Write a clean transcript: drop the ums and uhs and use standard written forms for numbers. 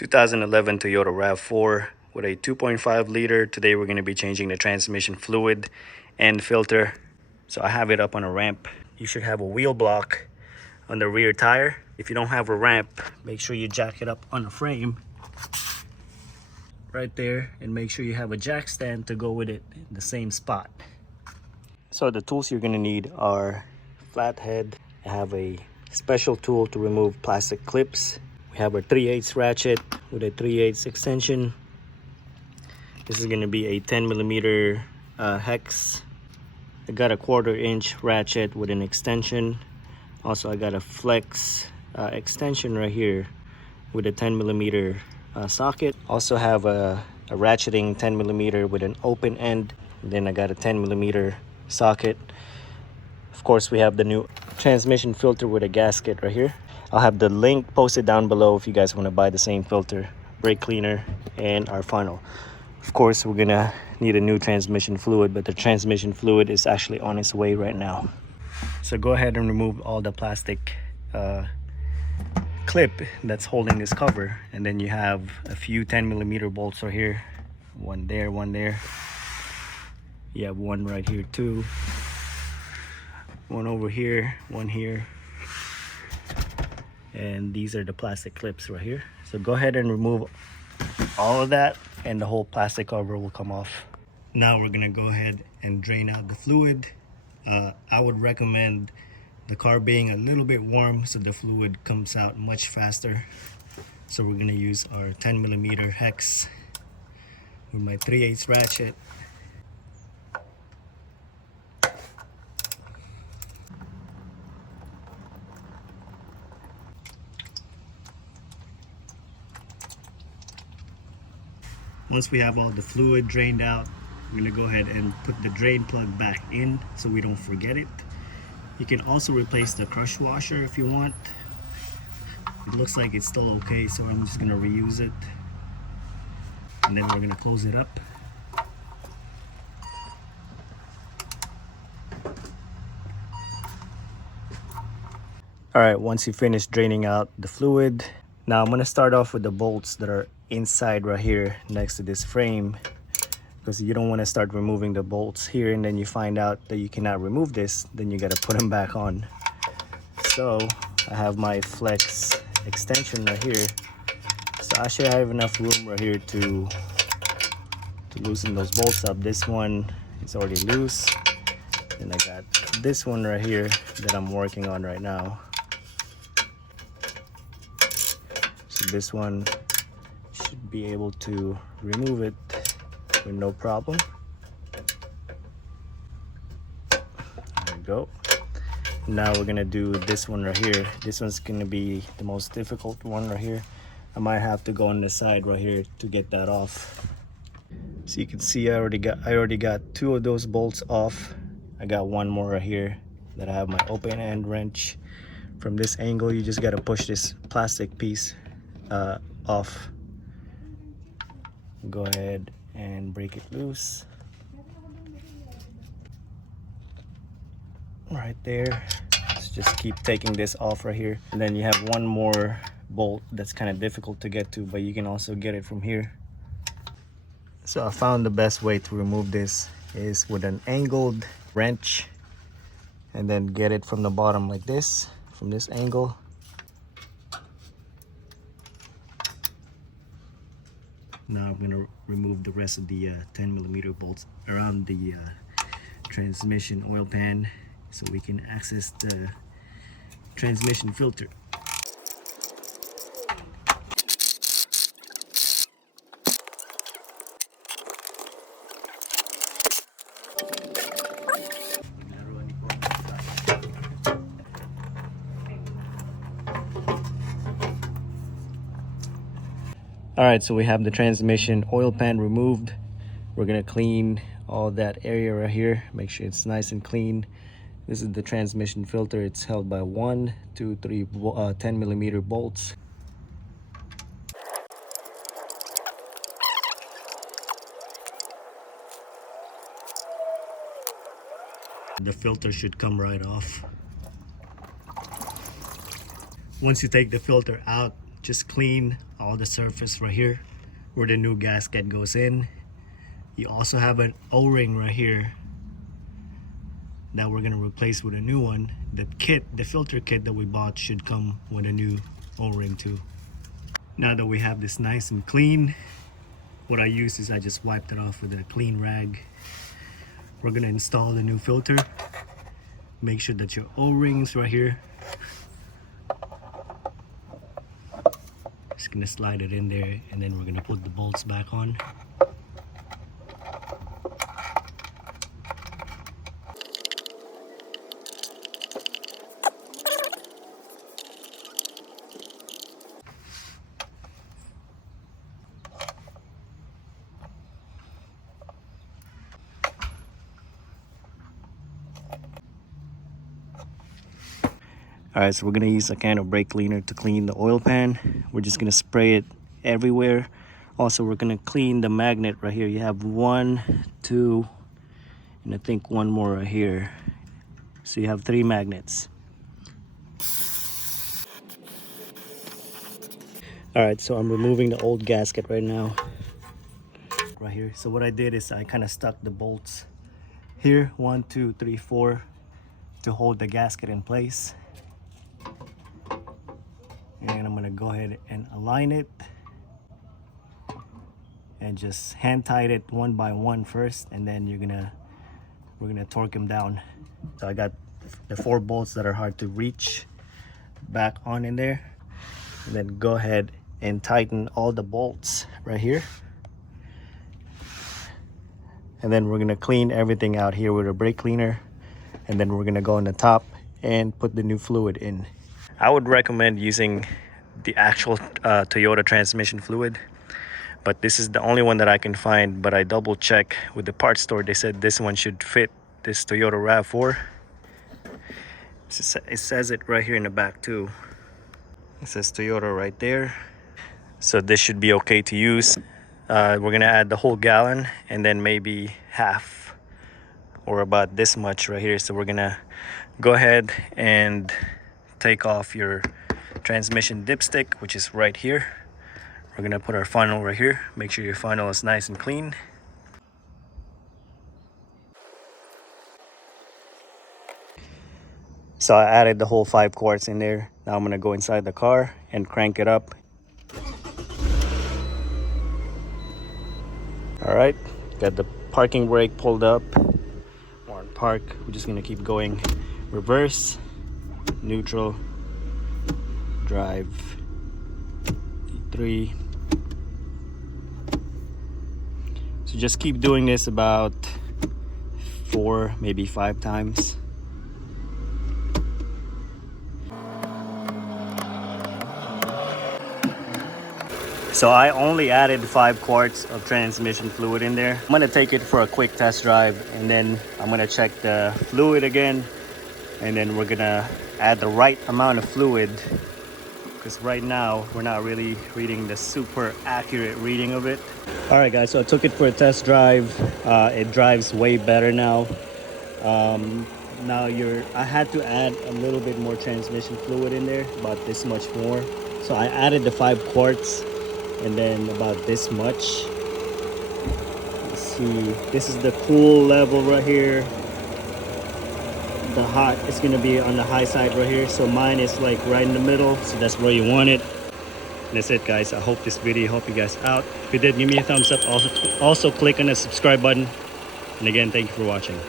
2011 Toyota RAV4 with a 2.5 liter. Today we're going to be changing the transmission fluid and filter. So I have it up on a ramp. You should have a wheel block on the rear tire. If you don't have a ramp, make sure you jack it up on a frame right there, and make sure you have a jack stand to go with it in the same spot. So the tools you're going to need are flathead. I have a special tool to remove plastic clips. We have a 3/8 ratchet with a 3/8 extension. This is going to be a 10mm hex. I got a 1/4 inch ratchet with an extension. Also I got a flex extension right here with a 10mm socket. Also have a ratcheting 10mm with an open end. And then I got a 10mm socket. Of course, we have the new transmission filter with a gasket right here. I'll have the link posted down below if you guys want to buy the same filter, brake cleaner, and our funnel. Of course, we're gonna need a new transmission fluid, but the transmission fluid is actually on its way right now. So go ahead and remove all the plastic clip that's holding this cover, and then you have a few 10mm bolts right here. One there, one there. You have one right here too. One over here, one here. And these are the plastic clips right here. So go ahead and remove all of that, and the whole plastic cover will come off. Now we're gonna go ahead and drain out the fluid. I would recommend the car being a little bit warm so the fluid comes out much faster. So we're gonna use our 10mm hex with my 3/8 ratchet. Once we have all the fluid drained out, we're gonna go ahead and put the drain plug back in so we don't forget it. You can also replace the crush washer if you want. It looks like it's still okay, so I'm just gonna reuse it. And then we're gonna close it up. All right, once you finish draining out the fluid, now I'm gonna start off with the bolts that are inside right here next to this frame, because you don't want to start removing the bolts here and then you find out that you cannot remove this, then you got to put them back on. So I have my flex extension right here, so I should have enough room right here to loosen those bolts up. This one is already loose, and I got this one right here that I'm working on right now. So this one should be able to remove it with no problem. There we go. Now we're gonna do this one right here. This one's gonna be the most difficult one right here. I might have to go on the side right here to get that off. So you can see I already got 2 of those bolts off. I got one more right here that I have my open end wrench. From this angle, you just gotta push this plastic piece off. Go ahead and break it loose right there. Let's just keep taking this off right here, and then you have one more bolt that's kind of difficult to get to, but you can also get it from here. So I found the best way to remove this is with an angled wrench, and then get it from the bottom like this, from this angle. Now I'm going to remove the rest of the 10mm bolts around the transmission oil pan so we can access the transmission filter. All right, so we have the transmission oil pan removed. We're gonna clean all that area right here, make sure it's nice and clean. This is the transmission filter. It's held by 1, 2, 3 10mm bolts. The filter should come right off. Once you take the filter out, just clean all the surface right here where the new gasket goes in. You also have an O-ring right here that we're gonna replace with a new one. The filter kit that we bought should come with a new O-ring too. Now that we have this nice and clean, what I use is I just wiped it off with a clean rag. We're gonna install the new filter. Make sure that your O-rings right here. Just gonna slide it in there, and then we're gonna put the bolts back on. Alright, so we're gonna use a can of brake cleaner to clean the oil pan. We're just gonna spray it everywhere. Also, we're gonna clean the magnet right here. You have 1, 2, and I think one more right here. So you have 3 magnets. Alright, so I'm removing the old gasket right now. Right here. So what I did is I kind of stuck the bolts here, 1, 2, 3, 4, to hold the gasket in place. And I'm gonna go ahead and align it and just hand tight it one by one first, and then we're gonna torque them down. So I got the 4 bolts that are hard to reach back on in there, and then go ahead and tighten all the bolts right here, and then we're gonna clean everything out here with a brake cleaner, and then we're gonna go on the top and put the new fluid in. I would recommend using the actual Toyota transmission fluid, but this is the only one that I can find. But I double checked with the parts store. They said this one should fit this Toyota RAV4. It says it right here in the back too. It says Toyota right there. So this should be okay to use. We're gonna add the whole gallon and then maybe half, or about this much right here. So we're gonna go ahead and take off your transmission dipstick, which is right here. We're gonna put our funnel right here. Make sure your funnel is nice and clean. So I added the whole 5 quarts in there. Now I'm gonna go inside the car and crank it up. All right, got the parking brake pulled up. We're on park. We're just gonna keep going. Reverse, neutral, drive, 3. So just keep doing this about 4, maybe 5 times. So I only added 5 quarts of transmission fluid in there. I'm gonna take it for a quick test drive, and then I'm gonna check the fluid again, and then we're gonna add the right amount of fluid, because right now we're not really reading the super accurate reading of it. All right guys, so I took it for a test drive. It drives way better now. I had to add a little bit more transmission fluid in there, about this much more. So I added the 5 quarts and then about this much. Let's see, this is the cool level right here. The hot is going to be on the high side right here, so mine is like right in the middle, so that's where you want it. And that's it guys. I hope this video helped you guys out. If you did, give me a thumbs up. Also click on the subscribe button, and again, thank you for watching.